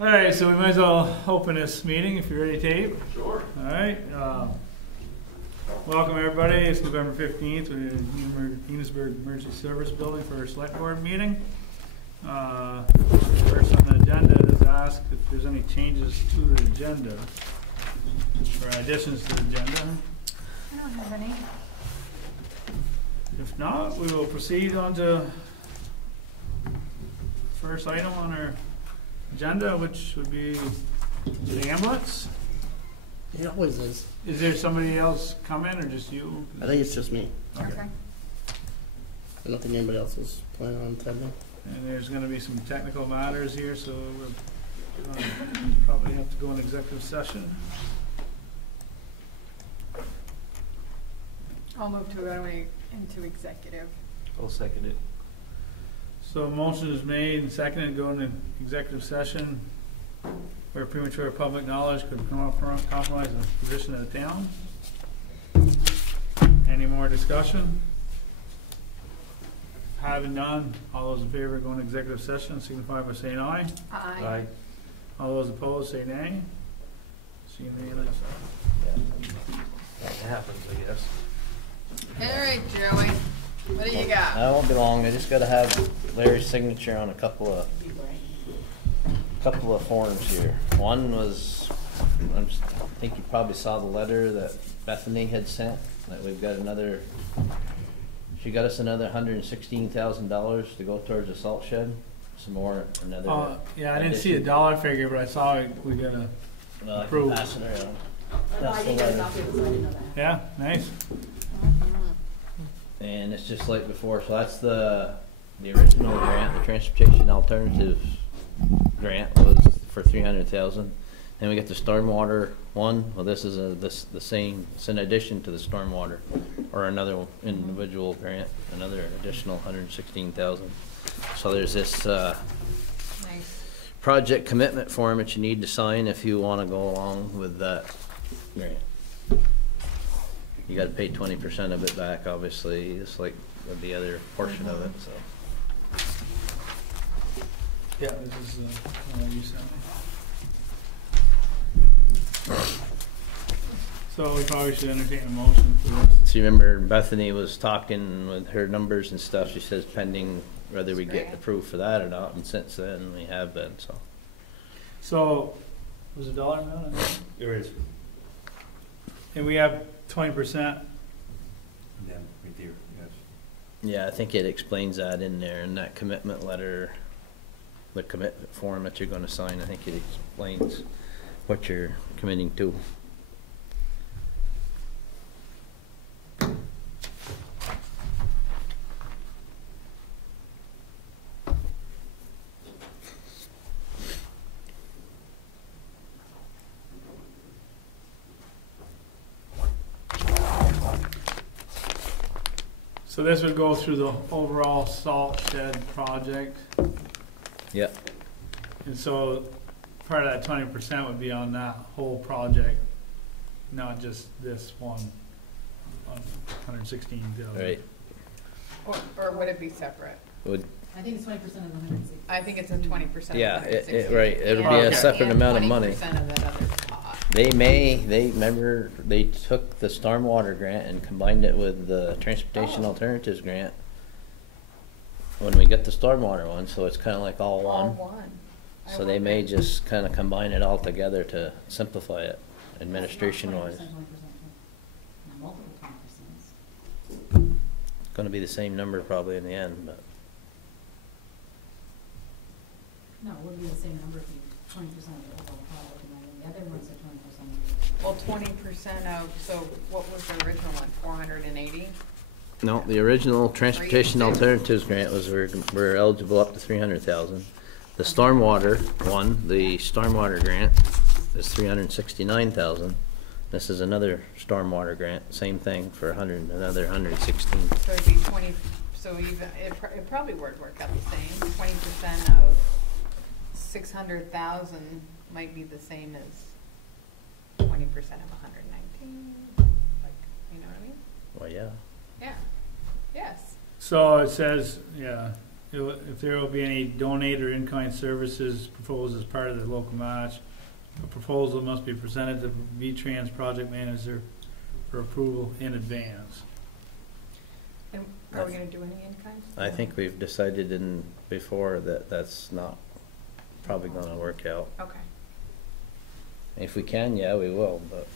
All right, so we might as well open this meeting if you're ready to tape. Sure. All right. Welcome everybody. It's November 15th. We're in Enosburgh Emergency Service Building for our select board meeting. First on the agenda is ask if there's any changes to the agenda or additions to the agenda. I don't have any. If not, we will proceed on to first item on our agenda, which would be the ambulance. It always is. Is there somebody else coming or just you? I think it's just me. Okay. I don't think anybody else is planning on attending. And there's going to be some technical matters here, so we'll probably have to go in executive session. I'll move to go into executive. I'll second it. So a motion is made and seconded to go into executive session where premature public knowledge could compromise the position of the town. Any more discussion? Having none, all those in favor of going to executive session signify by saying aye. Aye. All those opposed say nay. See nay, that's That happens, I guess. All right, Joey. What do you got? That won't be long. I just got to have Larry's signature on a couple of forms here. One was, I think you probably saw the letter that Bethany had sent. That we've got another. She got us another $116,000 to go towards the salt shed. Some more, another. yeah, I didn't see a dollar figure, but I saw we got a. Well, I can approved. pass it around. I didn't get a copy of it, so I didn't know that. Yeah, nice. And it's just like before, so that's the original grant, the transportation alternatives grant was for $300,000. Then we got the stormwater one. Well, this is the same. It's in addition to the stormwater, or another individual grant, another additional $116,000. So there's this Nice. project commitment form that you need to sign if you want to go along with that grant. You got to pay 20% of it back, obviously, just like with the other portion of it. So. Yeah, this is you sent me. So we probably should entertain a motion for this. So you remember Bethany was talking with her numbers and stuff. She says pending whether we get approved for that or not. And since then we have been. So was a dollar amount on that? There is. And we have 20%. And then right there, yes. Yeah, I think it explains that in there in that commitment letter, the commitment form that you're going to sign. I think it explains what you're committing to. So this would go through the overall salt shed project. Yep. And so part of that 20% would be on that whole project, not just this one on 116,000. Right. Or would it be separate? Would I think it's 20% of the 160. I think it's a 20%. yeah. Of the Right. It'll be a separate amount of money. 20% of that other pot. They remember they took the stormwater grant and combined it with the transportation alternatives grant when we get the stormwater one, so it's kind of like all one. All one. So they may just kind of combine it all together to simplify it administration wise. 20%, 20%. Not multiple 20%. It's going to be the same number probably in the end, but No, it wouldn't be the same number if you 20% of the overall product, and then the other ones are 20%. Well, 20% of, so what was the original one, 480? no, the original transportation alternatives grant was we're eligible up to 300,000. The stormwater one, the stormwater grant is 369,000. This is another stormwater grant, same thing for another 116. So it'd be 20, so even, it probably would work out the same. 20% of 600,000 might be the same as 20% of 119. Like, you know what I mean? Well, yeah. Yeah. Yes. So it says, yeah, if there will be any donate or in-kind services proposed as part of the local match, a proposal must be presented to V-Trans project manager for approval in advance. And are we gonna do any in kind? I think we've decided before that that's not probably gonna work out. Okay. If we can, yeah, we will, but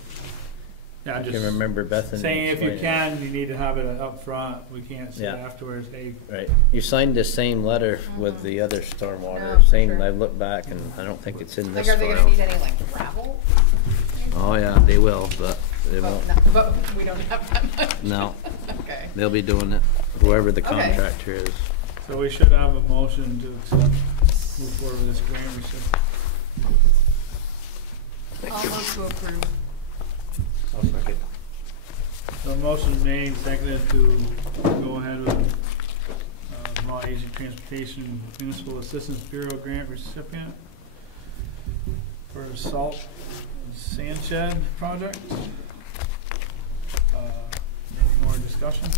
Yeah, I just can remember Bethany saying if you explaining it. can, you need to have it up front. We can't say Yeah. afterwards, hey, Right, you signed the same letter with the other stormwater, No, for same, sure. I looked back and I don't think it's in Like, this are they gonna file. need any like gravel? Oh, yeah, they will, but they But won't, no, but we don't have that much. no, Okay. they'll be doing it, whoever the Okay. contractor is. so we should have a motion to accept, move forward with this grant receipt. I'll move to approve. I'll second. So motion made, seconded to go ahead with Vermont Agent Transportation Municipal Assistance Bureau grant recipient for salt and sand shed project. Any more discussion?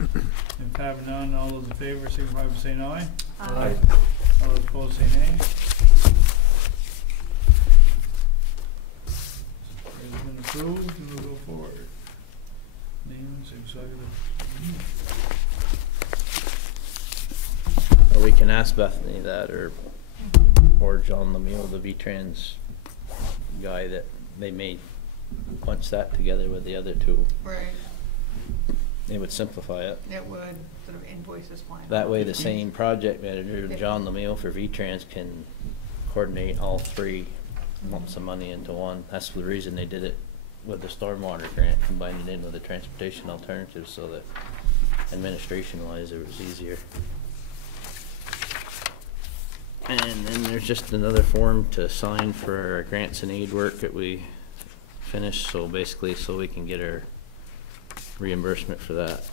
If having none, all those in favor signify by saying aye. Aye. All those opposed say nay. It's been approved, and we'll go forward. Names, executive. Or we can ask Bethany that, or John Lemieux, the V-Trans guy, that they may bunch that together with the other two. Right, It would simplify it. it would, sort of invoices flying. That way the same project manager, John Lemieux for V-Trans, can coordinate all three lumps of money into one. That's the reason they did it with the stormwater grant, combined it in with the transportation alternatives, so that administration wise it was easier. And then there's just another form to sign for our grants and aid work that we finished, so basically so we can get our reimbursement for that.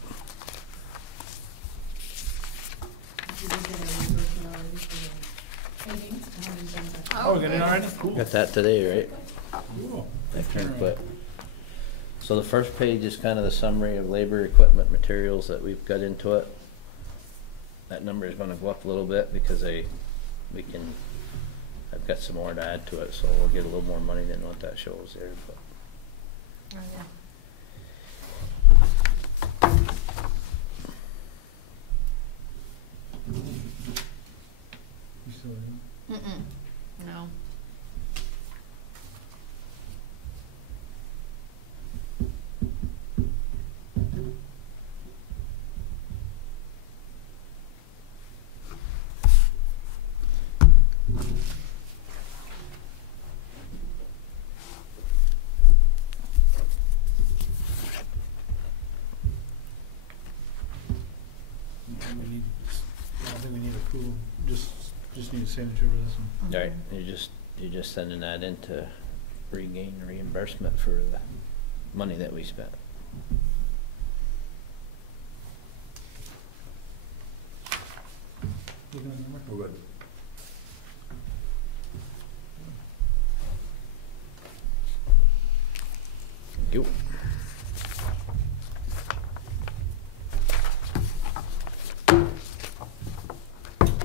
You did get a reimbursement already for the paving, $175. Oh, we got it already? Cool. Got that today, right? Cool. I think, but, so the first page is kind of the summary of labor, equipment, materials that we've got into it. That number is gonna go up a little bit because I've got some more to add to it, so we'll get a little more money than what that shows there, but. Oh, yeah. You still in? Mm-mm, no. Yeah, we need, I don't think we need approval, just need a signature for this one. Alright, you're just sending that in to regain reimbursement for the money that we spent. Looking at the number? We're good. Thank you.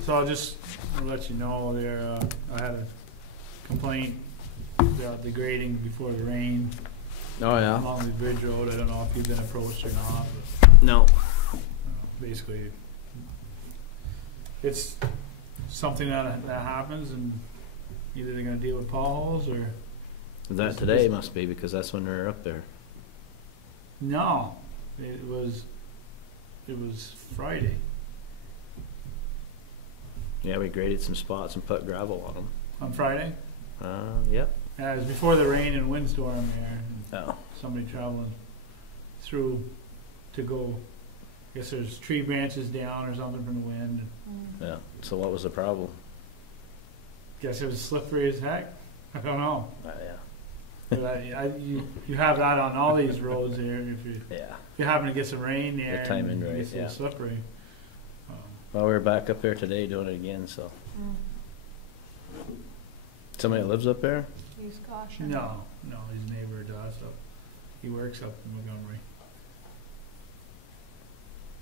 So I'll let you know there, I had a complaint about the grading before the rain Oh, yeah? along the Bridge Road. I don't know if you've been approached or not, but No. basically, it's something that happens, and either they're gonna deal with potholes or, That today must be, because that's when we were up there. no, it was Friday, Yeah, we graded some spots and put gravel on them. on Friday. Yep. Yeah, it was before the rain and windstorm there, and Oh. somebody traveling through to go, I guess there's tree branches down or something from the wind. Yeah, so what was the problem? Guess it was slippery as heck. I don't know. Yeah. But you have that on all these roads here. Yeah. If you happen to get some rain there, The timing and it right, gets a little yeah. slippery. Well, we were back up there today doing it again, so. Mm. Somebody that lives up there? Use caution. No, his neighbor does. So he works up in Montgomery.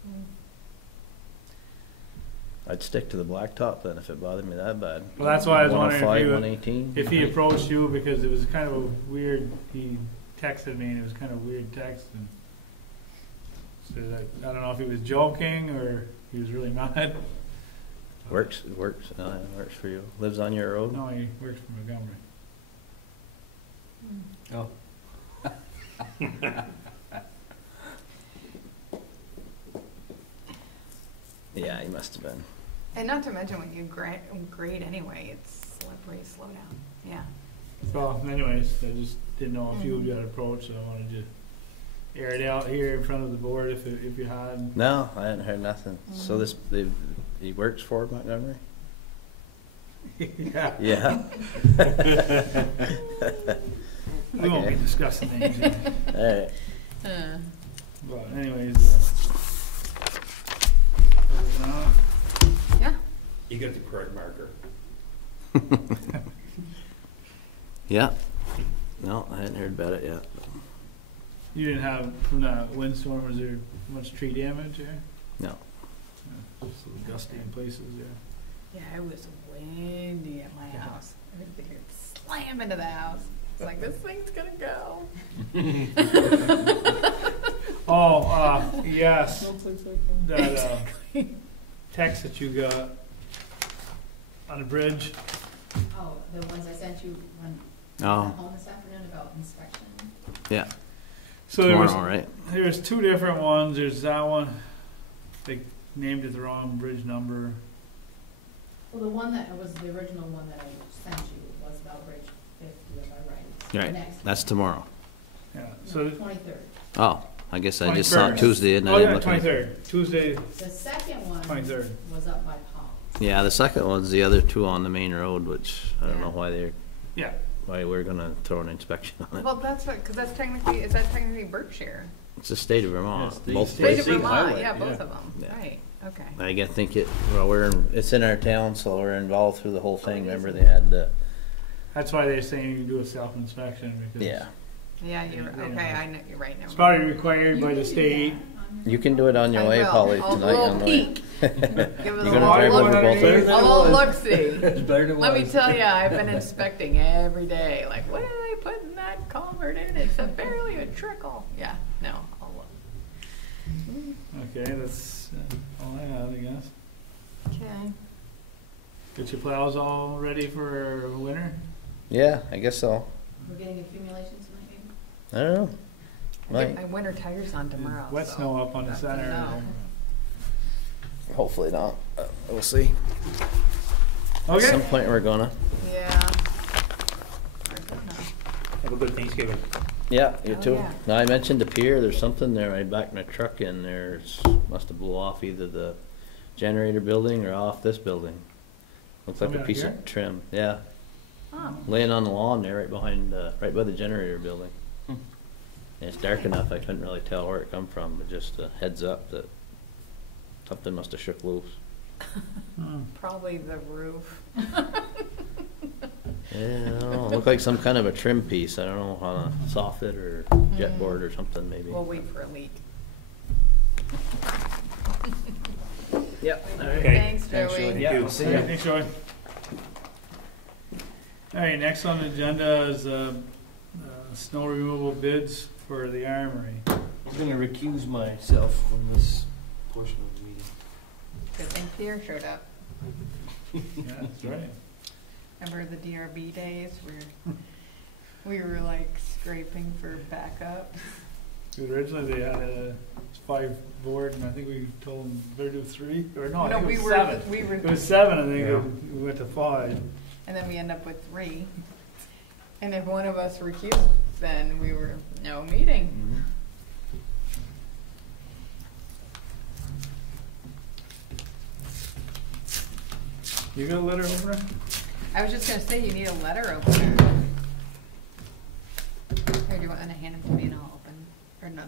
Mm. I'd stick to the blacktop then if it bothered me that bad. Well, that's why I was wondering 105, if he approached you, because it was kind of a weird, he texted me and it was kind of a weird text, and so I don't know if he was joking or he was really mad. Works, it works. It works for you. Lives on your road. No, he works for Montgomery. Oh. Yeah, he must have been. And not to mention when you grade anyway, it's slippery, slow down, yeah. Well, anyways, I just didn't know if you got approached, so I wanted to air it out here in front of the board if you had. No, I hadn't heard nothing. So he works for Montgomery? Yeah. Yeah. We won't be discussing names here. Alright. But anyways, other than that, Yeah, You got the correct marker. Yeah. No, I hadn't heard about it yet. you didn't have, from that windstorm, was there much tree damage there? No. Yeah, just a little gusty in places, yeah. yeah, it was windy at my house. I could hear it slam into the house. It's like, this thing's gonna go. Oh, yes, that text that you got on the bridge. Oh, the ones I sent you when Oh. home this afternoon about inspection. Yeah. So there was, Tomorrow, right? there's two different ones. There's that one, they named it the wrong bridge number. Well, the one that was the original one that I sent you was about Bridge 50, if I right. The Right. next That's one. tomorrow. Yeah, No, so, 23rd. Oh, I guess I just saw it 21st. Tuesday and I oh didn't yeah, look at it. 23rd, Tuesday, The second one 23rd. was up by Paul. Yeah, the second one's the other two on the main road, which I don't Yeah. know Yeah, why we're gonna throw an inspection on it. Well, that's what, because that's technically, is that technically Berkshire? It's the state of Vermont. Yes, the Both state State of places. Vermont, highway, yeah, both yeah. of them, Yeah. right, okay. I again think it's in our town, so we're involved through the whole thing. Remember they had the, that's why they're saying you do a self-inspection, because yeah. Yeah, you're, Yeah. okay, I know, you're right now. it's probably required by the state. You can do it on your way, probably I'll tonight on the way. peek. Give it You're a gonna little drive look. over both of Better them? than A it little was. look-see. It's better than it Let me was. tell you, I've been inspecting every day, like, what are they putting that culvert in? It's barely a trickle. Yeah, no, I'll look. Okay, that's all I have, I guess. Okay. Get your plows all ready for winter? Yeah, I guess so. We're getting accumulation tonight, maybe? I don't know. I get Right. my winter tires on tomorrow. Wet so snow up on the that's a center. no. Hopefully not. We'll see. At Okay. some point we're gonna. Yeah. I don't know. Have a good Thanksgiving. Yeah, you Oh, too. yeah. Now I mentioned the pier. There's something there. I backed my truck in there. Must have blew off either the generator building or off this building. Looks like Coming a out piece here? of trim. Yeah, Oh, laying on the lawn there, right behind, right by the generator building. Hmm. And it's dark enough. I couldn't really tell where it come from, but just a heads up that something must have shook loose. Hmm. probably the roof. Yeah, I don't know. Looked like some kind of a trim piece. I don't know, on a soffit or jet board or something maybe. We'll wait for a leak. Yep. Okay. Thanks, Thanks, Joey. Joey. Yeah, you. we'll see All right, ya. thanks, Joey. All right, next on the agenda is snow removal bids for the Armory. I'm gonna recuse myself from this portion of the meeting. Good thing Pierre showed up. Yeah, that's right. Remember the DRB days where we were like scraping for backup? Originally, they had a 5 board, and I think we told them better do 3, or no, I No, think we it was were, 7. we were, It was 7, I think, Yeah. we went to 5. and then we end up with 3. And if one of us recused, then we were, no meeting. Mhm. You got a letter opener? I was just gonna say, you need a letter opener. Here, do you want to hand it to me and I'll open, or no,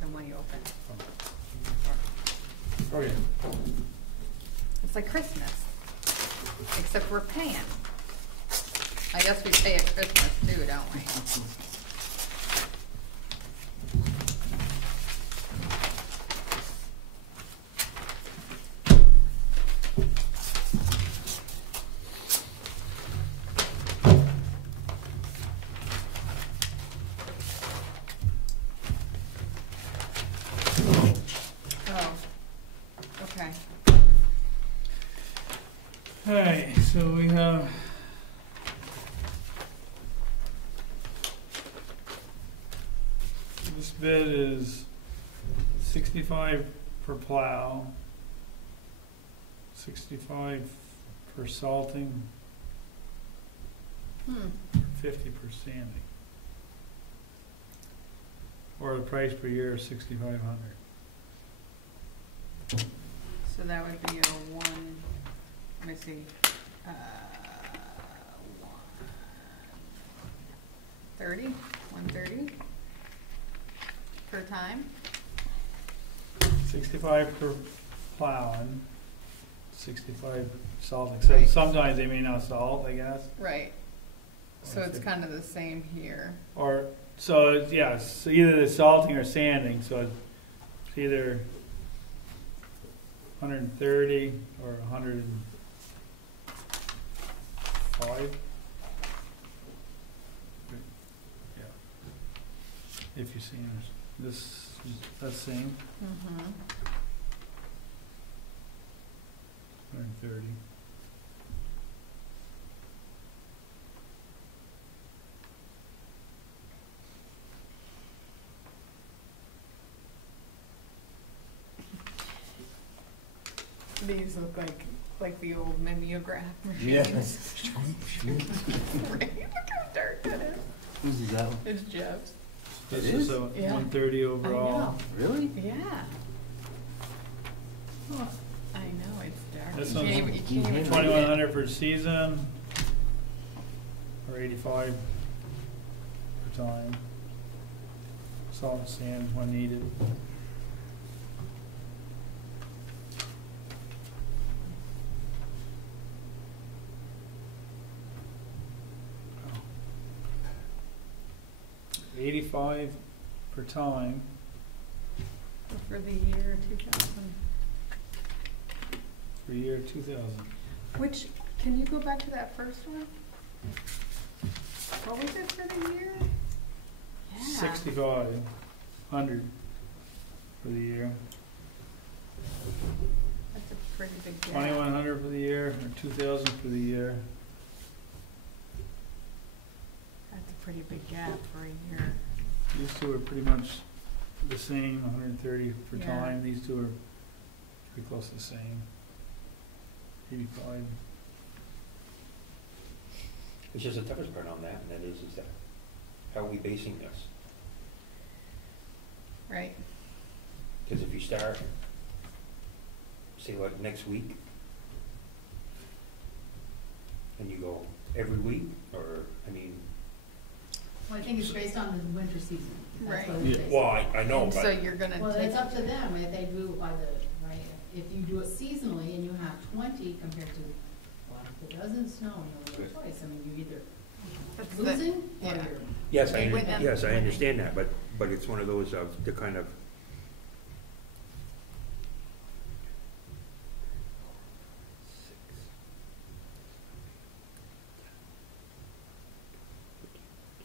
the one you opened. Okay. It's like Christmas, except we're paying. I guess we pay at Christmas too, don't we? So we have this bid is 65 per plow, 65 for salting, 50 per sanding. Or the price per year is $6,500. So that would be a one, let me see, 130 per time? 65 per plowing, 65 salting. So Right. sometimes they may not salt, I guess. Right. So it's kind of the same here. Or, so, yeah, so either the salting or sanding, so it's either 130 or 105. Yeah. If you're seeing this, that's same, Mm-hmm. 130. These look like the old mimeograph Yeah. machines. Right, look how dark that is. Whose is that one? It's Jeff's. This It is is? a Yeah. 130 overall. Really? Yeah. Oh, I know, it's dark. This You can't one's even- you can't even read it. 2,100 per season, or 85 per time. Salt and sand when needed. $85 per time. For the year 2000. For year 2000. Which, can you go back to that first one? What was it for the year? Yeah. 6,500 for the year. That's a pretty big gap. 2,100 for the year, or 2,000 for the year. That's a pretty big gap for a year. These two are pretty much the same, 130 per Yeah. time. These two are pretty close to the same. 85. It's just the toughest part on that, and that is that, how are we basing this? Right. Because if you start, say like next week, and you go every week, or, I mean, Well, I think it's based on the winter season. That's Right. what it's based well, on. I know, And so but, you're gonna Well, take. it's up to them if they do it by the, right, if you do it seasonally and you have 20 compared to, well, if it doesn't snow, you have no choice. I mean, you either That's the- losing or yeah. you're. yes, They win and yes, I winning. understand that, but it's one of those of the kind of,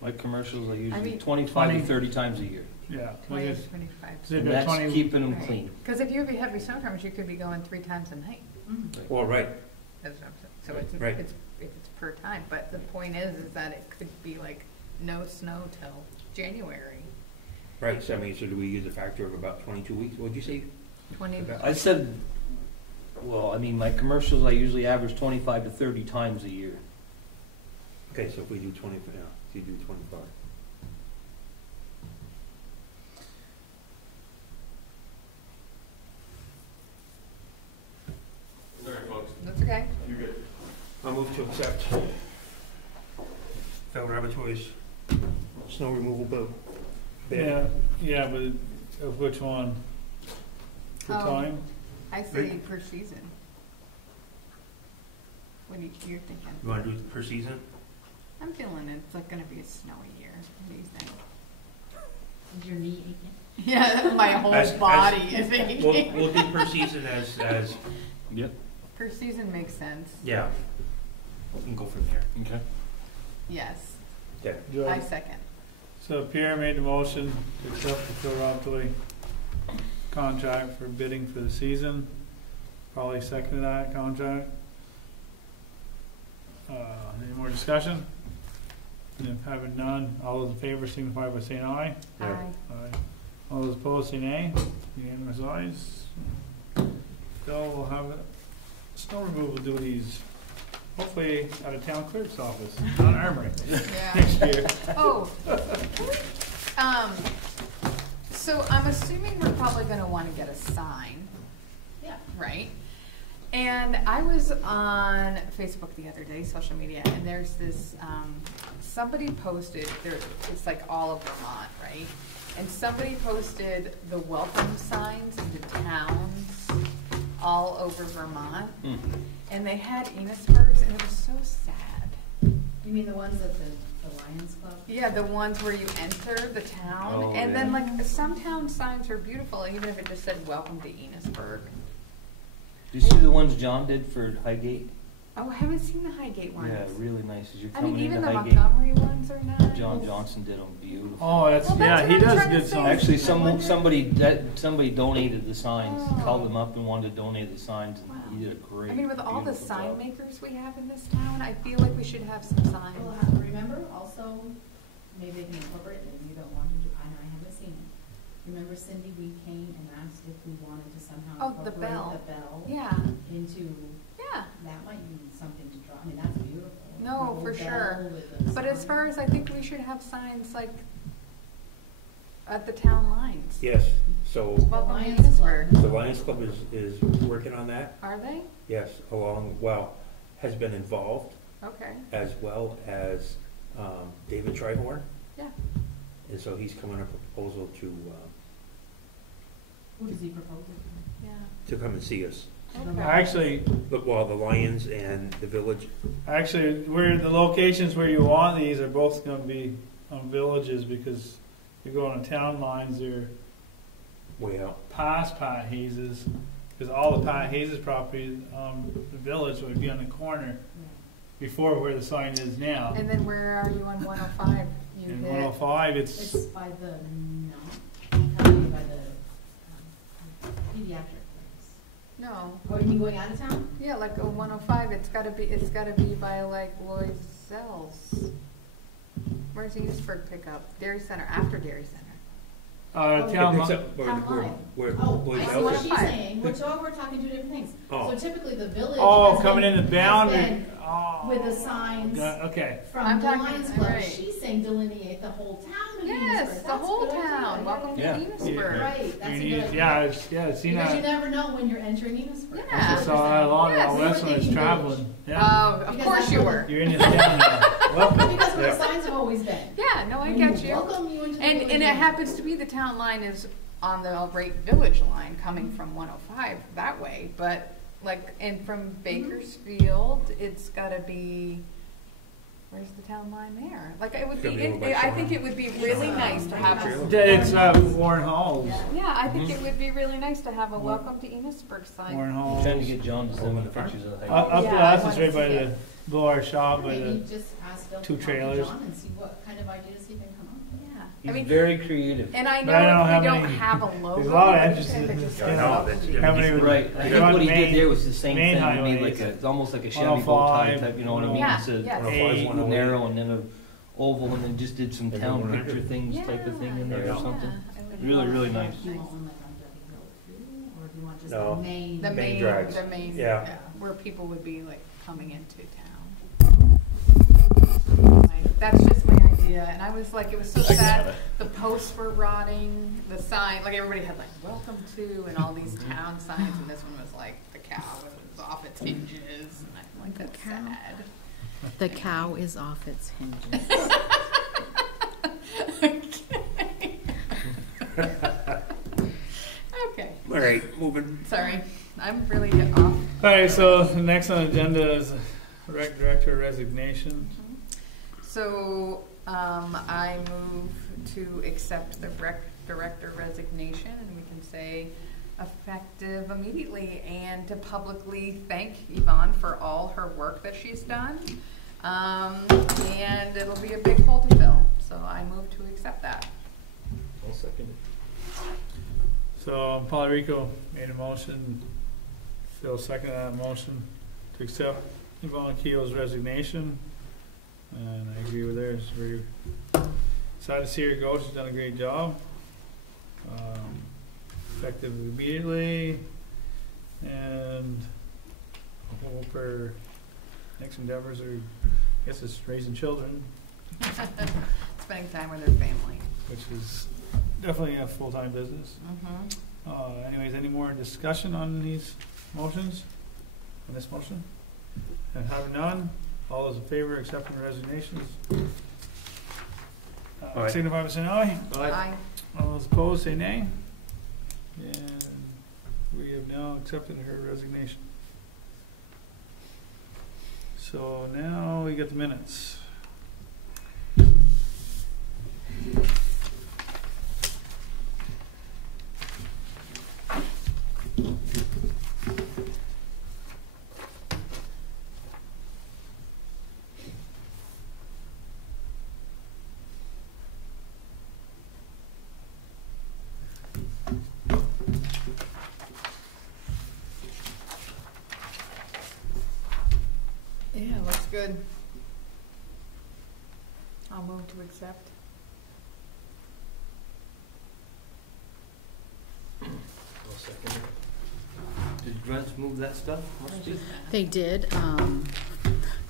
My commercials are usually mean, 25 to 20 30 times a year. Yeah. Look 20 at, to 25. They've And got that's 20 keeping them clean. Because if you have heavy snowstorms, you could be going 3 times a night. well, right, That's what I'm saying. So it's, Right. it's per time. But the point is that it could be like no snow till January. right, so I mean, so do we use a factor of about 22 weeks, what'd you say? 20. About- I said, well, I mean, my commercials, I usually average 25 to 30 times a year. Okay, so if we do 20, yeah, so you do 25. That's okay. I'll move to accept Fel Laboratories snow removal bill. yeah, yeah, but of which one? Per Oh. time? I say per season. What do you're thinking? You wanna do it per season? I'm feeling it's like gonna be a snowy year. What do you think? Is your knee aching? Yeah, my whole As- body as- is aching. We'll do per season as, Yep. Per season makes sense. yeah. We can go from there. Okay. Yes, Yeah. Joe? I second. So Pierre made the motion to accept the Phil Romptoy contract for bidding for the season. Probably seconded that contract. Any more discussion? And if having none, all those in favor signify by saying aye. Aye. Aye. All those opposed, say nay. Unanimous ayes. Bill will have snow removal duties, hopefully at a town clerk's office, not Armory, Yeah. next year. Oh. So I'm assuming we're probably gonna wanna get a sign, Yeah. right? And I was on Facebook the other day, social media, and there's this, somebody posted, it's like all of Vermont, right? And somebody posted the welcome signs into towns all over Vermont. Hmm. And they had Enosburgh's, and it was so sad. You mean the ones at the Lions Club? Yeah, the ones where you enter the town, Oh, and then yeah. like some town signs are beautiful, even if it just said "Welcome to Enosburgh." Did you see the ones John did for Highgate? Oh, I haven't seen the Highgate ones. Yeah, really nice. As you're I mean, coming even into the Highgate, Montgomery ones are nice. John Johnson did them beautiful. Oh, that's, Well, that's yeah, what he I'm does trying to good say. songs. Actually, I wonder- somebody donated the signs. Oh. Called them up and wanted to donate the signs, and Wow. he did a great. I mean, with all the beautiful sign job. makers we have in this town, I feel like we should have some signs. We'll have to remember also, maybe they can incorporate it, and you don't want to do, I know I haven't seen it. Remember Cindy, we came and asked if we wanted to somehow Oh, the incorporate bell. the bell Yeah, into, yeah. that might be something to draw, I mean, that's beautiful. No, The whole for bell sure. with the But as sign. far as I think we should have signs like at the town lines. Yes, so Welcome to Lions Club. Enosburgh. the Lions Club is working on that, Are they? yes, has been involved, Okay. as well as David Trihorn. Yeah. And so he's coming up with a proposal Who does he propose it Yeah. to come and see us. Okay. Actually, Look, well, the Lions and the Village, where the locations where you want these are both gonna be on villages, because you go on the town lines, they're way out. past Pat Hayes's, because all the Pat Hayes's property, the village would be on the corner to? before where the sign is now. And then where are you on 105? You In hit. 105, It's it's, by the, no, probably by the pediatric place. No. Oh, you mean going out of town? Yeah, like a 105. It's gotta be by like Loisel's. Where's the Enosburgh pickup? Dairy Center, after Dairy Center. town, It picks up where- Town where- line. where Oh, Boys I see Out what is. she's saying, we're talking two different things. Oh. So typically the village oh, has coming in been- the boundary, has been oh. with the signs Okay, from I'm the talking- Lions Club. right. She's saying delineate the whole town of Yes, Enosburgh. the That's a whole good idea. town. Welcome to Yeah. Enosburgh. Right, that's a you good need, idea. yeah, seen Because you that, never know when you're entering Enosburgh. Yeah. I That's saw what that you're a lot Yes, out we west were when I was thinking traveling, yeah. Of Because course that's you what- were. You're in this town now, saying. welcome. Because where Yeah. the signs have always been. Yeah, no, I When get we you. Welcome you into the And village. it happens to be the town line is on the right village line coming from 105 that way, but like, and from Bakersfield, it's gotta be, where's the town line there? Like, it would be, Gotta be over by I think it would be really nice to have, It's, Warren Halls, yeah, I think it would be really nice to have a welcome to Enosburgh sign. Warren I'm Halls. trying to get John to send me the Farm? pictures of the Up Highgate. to Yeah, I us, it's wanted right to by see the it. blower shop, by Maybe the, just ask Bill two to talk to trailers. John and see what kind of ideas he can come up with. Yeah, I He's mean, very creative. and I But I don't know have if we don't any- have a logo. there's a lot of we interest could in just this, get you know, welcome to that's- how many would- Right, I think what he did there was the same main thing, he made like highways. it's almost like a Chevy 105, bow tie type, you know what I mean? Yeah, It's a yes. 105, 108. narrow and then a oval, and then just did some Maybe town 100. picture things type of thing in there or Yeah, something. it would be Really, really nice. Do you want one like on Debbie Hill too, or do you want just No. the main? The main, drags. the main, Yeah. where people would be like coming into town. Like, that's just my idea, and I was like, it was so sad, the posts were rotting, the sign, like everybody had like, welcome to, and all these town signs, and this one was like, the cow was off its hinges, and I'm like, that's sad. The cow is off its hinges. Okay, All right, moving. sorry, I'm really off. alright, so the next on the agenda is rec director resignation. So, I move to accept the rec director resignation, and we can say effective immediately, and to publicly thank Yvonne for all her work that she's done. And it'll be a big hole to fill, so I move to accept that. I'll second it. So Paul Rico made a motion, Phil seconded that motion to accept Yvonne Keogh's resignation, and I agree with her. It's very excited to see her go. She's done a great job. Effective immediately, and I hope her next endeavors are, I guess it's raising children, Spending time with their family. which is definitely a full-time business. Anyways, any more discussion on these motions, on this motion? And having none, all those in favor of accepting the resignations, Aye. signify by saying aye. Aye. All those opposed, say nay. And we have now accepted her resignation. So now we get the minutes. Yeah, looks good. I'll move to accept. I'll second it. Did Grunts move that stuff? Must be. They did,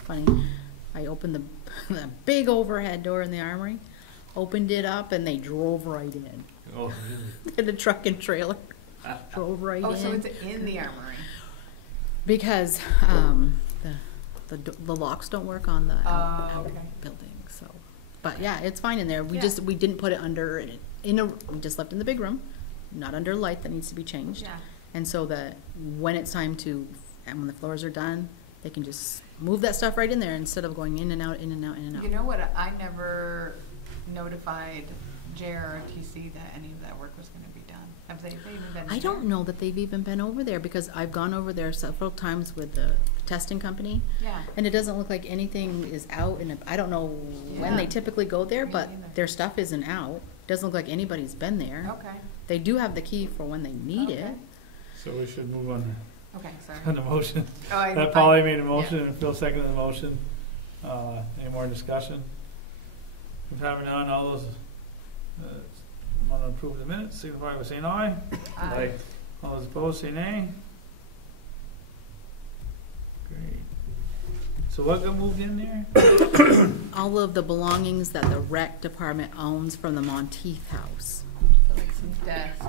funny, I opened the big overhead door in the armory, opened it up, and they drove right in. Oh, The truck and trailer drove right in. Oh, so it's in the armory. Because, the locks don't work on the Okay. building, so. But yeah, it's fine in there. We Yeah. we didn't put it under, we just left it in the big room, not under light that needs to be changed. Yeah. And so that when it's time to, and when the floors are done, they can just move that stuff right in there instead of going in and out, in and out, in and out. You know what, I never notified JRTC that any of that work was gonna be done. Have they even been I there? don't know that they've even been over there because I've gone over there several times with the testing company. Yeah. And it doesn't look like anything is out, and I don't know when they Yeah. typically go there, Me but neither. their stuff isn't out. Doesn't look like anybody's been there. Okay. They do have the key for when they need it. Okay. So we should move on Okay, sorry. on the motion. Oh, I- That Polly made a motion and Phil seconded the motion. Any more discussion? If having none, all those want to approve the minutes, signify by saying aye. Aye. All those opposed, say nay. Great. So what got moved in there? All of the belongings that the rec department owns from the Monteith house. So like some desks.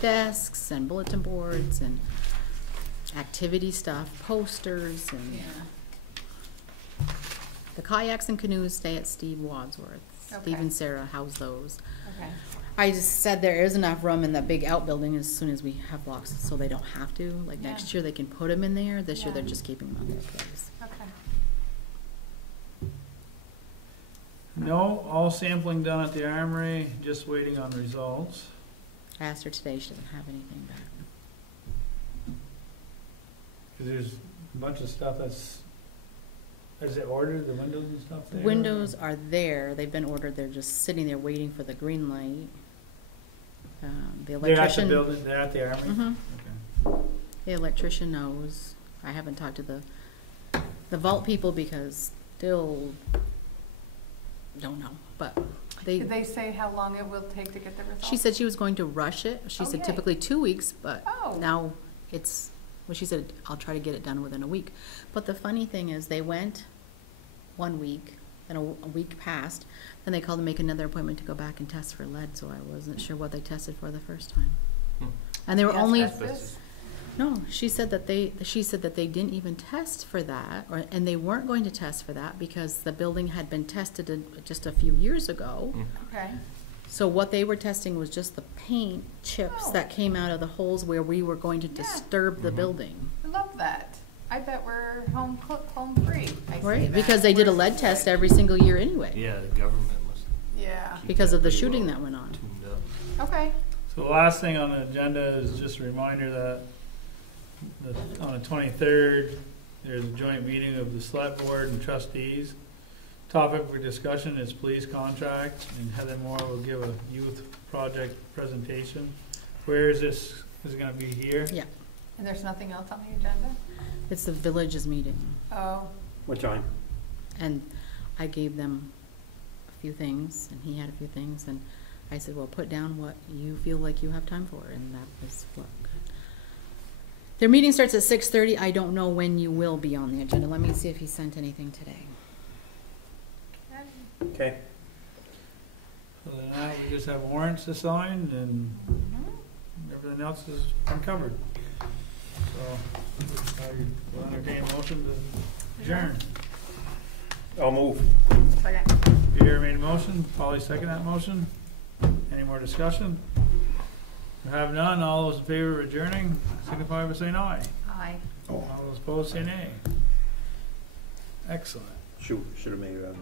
Desks and bulletin boards and activity stuff, posters, and Yeah. the kayaks and canoes stay at Steve Wadsworth. Steve Okay. and Sarah house those. Okay. I just said there is enough room in the big outbuilding as soon as we have blocks, so they don't have to. Like Yeah. next year, they can put them in there. This year, Yeah. they're just keeping them on their place. Okay. No, all sampling done at the Armory, just waiting on results. I asked her today, she doesn't have anything back. Cause there's a bunch of stuff that's, is it ordered, the windows and stuff there? Windows are there, they've been ordered, they're just sitting there waiting for the green light. The They're at the electrician. building, they're at the Armory? Mhm. Okay. The electrician knows. I haven't talked to the vault people because still don't know, but Did they say how long it will take to get the results? she said she was going to rush it. She said Okay. typically 2 weeks, but Oh. now it's, well, she said, I'll try to get it done within a week. But the funny thing is, they went 1 week, then a week passed, then they called to make another appointment to go back and test for lead, so I wasn't sure what they tested for the first time. Hmm. And they were Yes, only, asbestos? no, she said that they didn't even test for that, and they weren't going to test for that because the building had been tested just a few years ago. Okay. So what they were testing was just the paint chips Oh. that came out of the holes where we were going to Yeah. disturb the Mhm. building. I love that. I bet we're home free. I see Right, that. because they did a We're lead test good. every single year anyway, Yeah, the government must Yeah. keep because of that the pretty shooting well that went on. tuned up. Okay. So the last thing on the agenda is just a reminder that on the 23rd, there's a joint meeting of the select board and trustees. Topic for discussion is police contract, and Heather Moore will give a youth project presentation. Where is this? Is it gonna be here? Yeah. And there's nothing else on the agenda? It's the village's meeting. Oh, What time? And I gave them a few things, and he had a few things, and I said, well, put down what you feel like you have time for, and that was what. Their meeting starts at 6:30. I don't know when you will be on the agenda. Let me see if he sent anything today. Okay. Other than that, we just have warrants to sign and everything else is uncovered. So, I will entertain a motion to adjourn. I'll move. second. Peter made a motion, Polly seconded that motion. Any more discussion? If you have none, all those in favor of adjourning, signify by saying aye. Aye. All those opposed, say nay. Excellent. Shoot, should have made it.